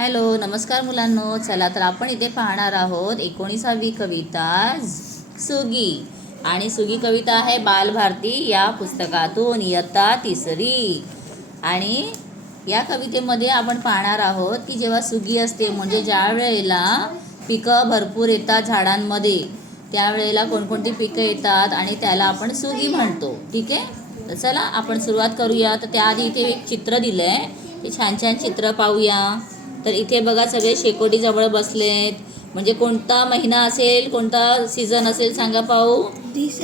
Hello नमस्कार मुलांनो. चला तर आपण इथे पाहणार आहोत एकोणीसावी कविता सुगी. आणि सुगी कविता आहे बालभारती या पुस्तकातून इयत्ता तिसरी. आणि या कवितेमध्ये आपण पाहणार आहोत की जेव्हा सुगी असते म्हणजे ज्या वेळेला पिकं भरपूर येतात झाडांमध्ये त्यावेळेला कोणकोणती पिकं येतात आणि त्याला आपण सुगी म्हणतो. ठीक आहे? तर चला आपण सुरुवात करूया. तर त्याआधी इथे एक चित्र दिलं आहे ते छान छान चित्र पाहूया. तर इथे बघा सगळे शेकोटीजवळ बसलेत. म्हणजे कोणता महिना असेल कोणता सीझन असेल सांगा पाहू.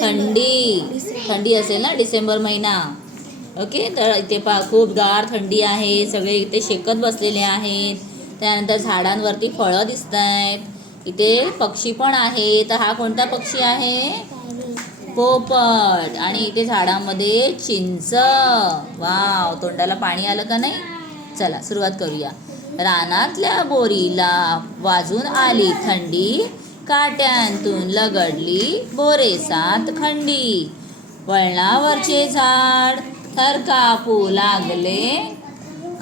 थंडी. थंडी असेल ना डिसेंबर महिना. ओके तर इथे पा खूप गार थंडी आहे. सगळे इथे शेकत बसलेले आहेत. त्यानंतर झाडांवरती फळं दिसत आहेत इथे पक्षी पण आहे तर हा कोणता पक्षी आहे? पोपट आणि इथे झाडामध्ये चिंच. वाव तोंडाला पाणी आलं का नाही? चला सुरुवात करूया. रानातल्या बोरीला वाजून आली थंडी. काट्यांतून लगडली बोरे सात खंडी. वळणावरचे झाड थर कापू लागले.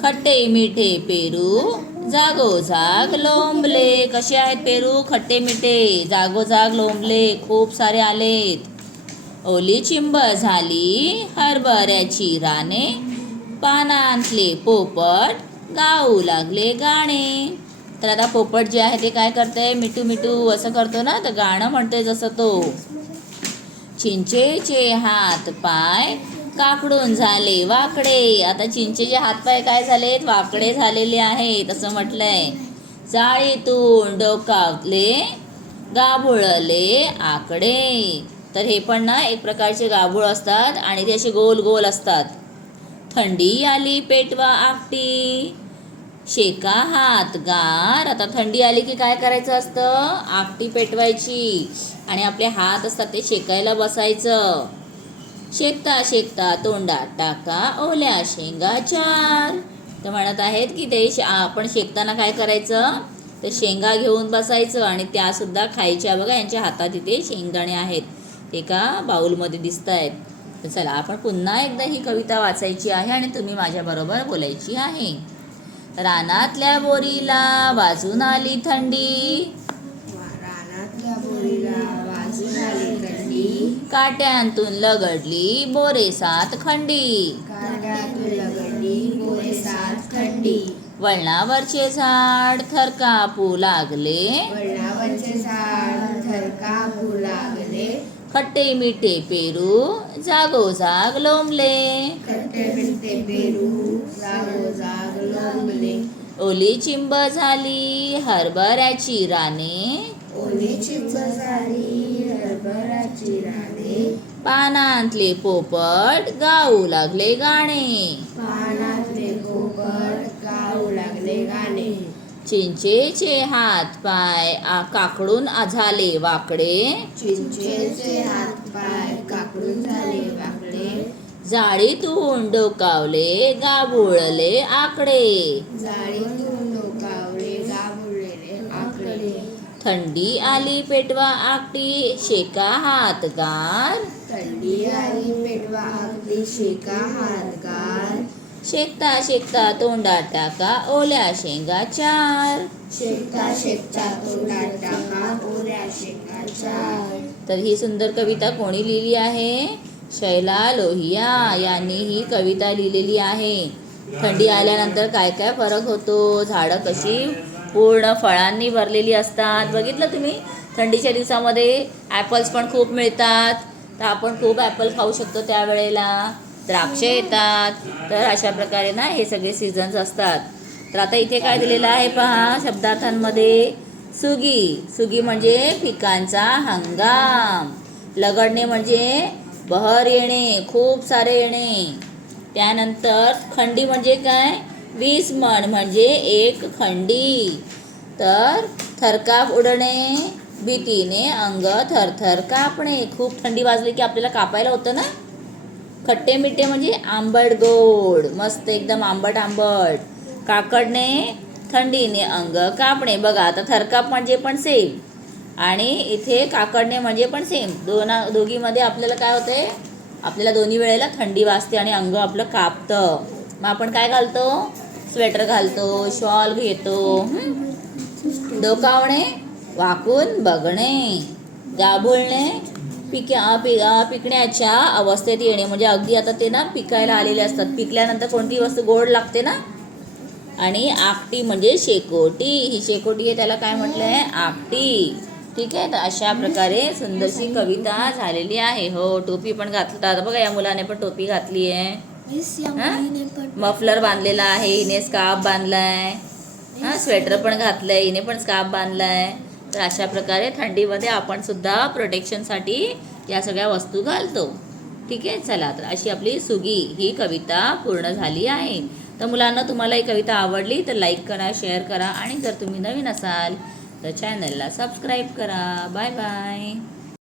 खट्टे मिठे पेरू जागोजाग लोंबले. कसे आहेत पेरू? खट्टे मिठे जागोजाग लोंबले. खूप सारे आलेत. ओली चिंब झाली हरभऱ्याची राने. पानांतले पोपट गाऊ लागले गाणे. तर आता पोपट जे आहे ते काय करते मिठू मिठू असं करतो ना तर गाणं म्हणते जसं तो. चिंचेचे हात पाय काकडून झाले वाकडे. आता चिंचेचे हात पाय काय झालेत? वाकडे झालेले आहेत असं म्हटलंय. जाळीतून डोकावले गाभुळले आकडे. तर हे पण ना एक प्रकारचे गाभूळ असतात आणि ते असे गोल गोल असतात. थंडी आली पेटवा आपटी. शेका हात गार. आता थंडी आली की काय करायचं असतं? आपटी पेटवायची. आणि आपले हात असतात ते शेकायला बसायचं. शेकता शेकता तोंडात टाका ओल्या शेंगा चार. तर म्हणत आहेत की ते शे- आपण शेकताना काय करायचं? तर शेंगा घेऊन बसायचं आणि त्यासुद्धा खायच्या. बघा यांच्या हातात इथे शेंगदाणे आहेत. ते का बाऊलमध्ये दिसत आहेत तर चला आपण पुन्हा एकदा ही कविता वाचायची आहे आणि तुम्ही माझ्याबरोबर बोलायची आहे. रानातल्या बोरीला वाजून आली थंडी. काट्यांतून लगडली बोरे सात खंडी. वळणावरचे झाड थर कापू लागले. वळणावरचे झाड थरका लागले. खट्टे मिठे पेरू जागोजाग लोंबले. खट्टे मिठे पेरू जागो जाग लोंबले. ओली चिंब झाली हरभऱ्याची राने. ओली हरभराची राणे पानांतले पोपट गाऊ लागले गाणे. चिंचेचे हात पाय काकडून आ- झाले वाकडे. चिंचेचे हात पाय काकडून झाले वाकडे. जाळीतून डोकावले गाबुळले आकडे. जाळीतून डोकावले गाबुळलेले आकडे. थंडी आली पेटवा आकटी शेका हात गार. थंडी आली पेटवा अगदी शेका हातगार शेकता शेकता तोंडात टाका ओल्या शेंगा चार. शेकता शेकता तोंडात टाका ओऱ्या शेकाच्या तर ही सुंदर कविता कोणी लिहिली आहे? शैला लोहिया यांनी ही कविता लिहिलेली आहे. थंडी आल्यानंतर काय काय फरक होतो? झाडं कशी पूर्ण फळांनी भरलेली असतात. बघितलं तुम्ही? थंडीच्या दिवसामध्ये ॲपल्स पण खूप मिळतात. तर आपण खूप ॲपल खाऊ शकतो त्यावेळेला. द्राक्षे येतात. तर अशा प्रकारे ना हे सगळे सीझन्स असतात. तर आता इथे काय दिलेलं आहे पहा शब्दार्थांमध्ये सुगी. सुगी म्हणजे पिकांचा हंगाम. लगडणे म्हणजे बहर येणे खूप सारे येणे. त्यानंतर खंडी म्हणजे काय? वीस मण म्हणजे एक खंडी. तर थरकाप उडणे भीतीने अंग थरथर कापणे. खूप थंडी वाजली की आपल्याला कापायला होतं ना? खट्टे मिठे म्हणजे आंबट गोड मस्त एकदम आंबट आंबट. काकडणे थंडीने अंग कापणे. बघा आता थरकाप म्हणजे पण सेम आणि इथे काकडणे म्हणजे पण सेम दोना दोघीमध्ये आपल्याला काय होते आपल्याला दोन्ही वेळेला थंडी वाजते आणि अंग आपलं कापतं. मग आपण काय घालतो? स्वेटर घालतो शॉल घेतो डोकावणे वाकून बघणे गाभुळणे पिक्या पि पिकण्याच्या अवस्थेत येणे. म्हणजे अगदी आता ते ना पिकायला आलेले असतात. पिकल्यानंतर कोणती वस्तू गोड लागते ना? आणि आकटी म्हणजे शेकोटी. ही शेकोटी आहे त्याला काय म्हटलं आहे आकटी ठीक आहे? तर अशा प्रकारे सुंदरशी कविता झालेली आहे. हो टोपी पण घातली. बघा या मुलाने पण टोपी घातली आहे? मफलर बांधलेला आहे. हिने स्कार्फ बांधलाय. हा स्वेटर पण घातलंय. हिने पण स्कार्फ बांधलाय. तर अशा प्रकारे थंडीमध्ये आपण सुद्धा प्रोटेक्शनसाठी या सगळ्या वस्तू घालतो. ठीक आहे? चला तर अशी आपली सुगी ही कविता पूर्ण झाली आहे. तर मुलांना तुम्हाला ही कविता आवडली तर लाईक करा शेअर करा आणि जर तुम्ही नवीन असाल तर चॅनलला सबस्क्राईब करा. Bye bye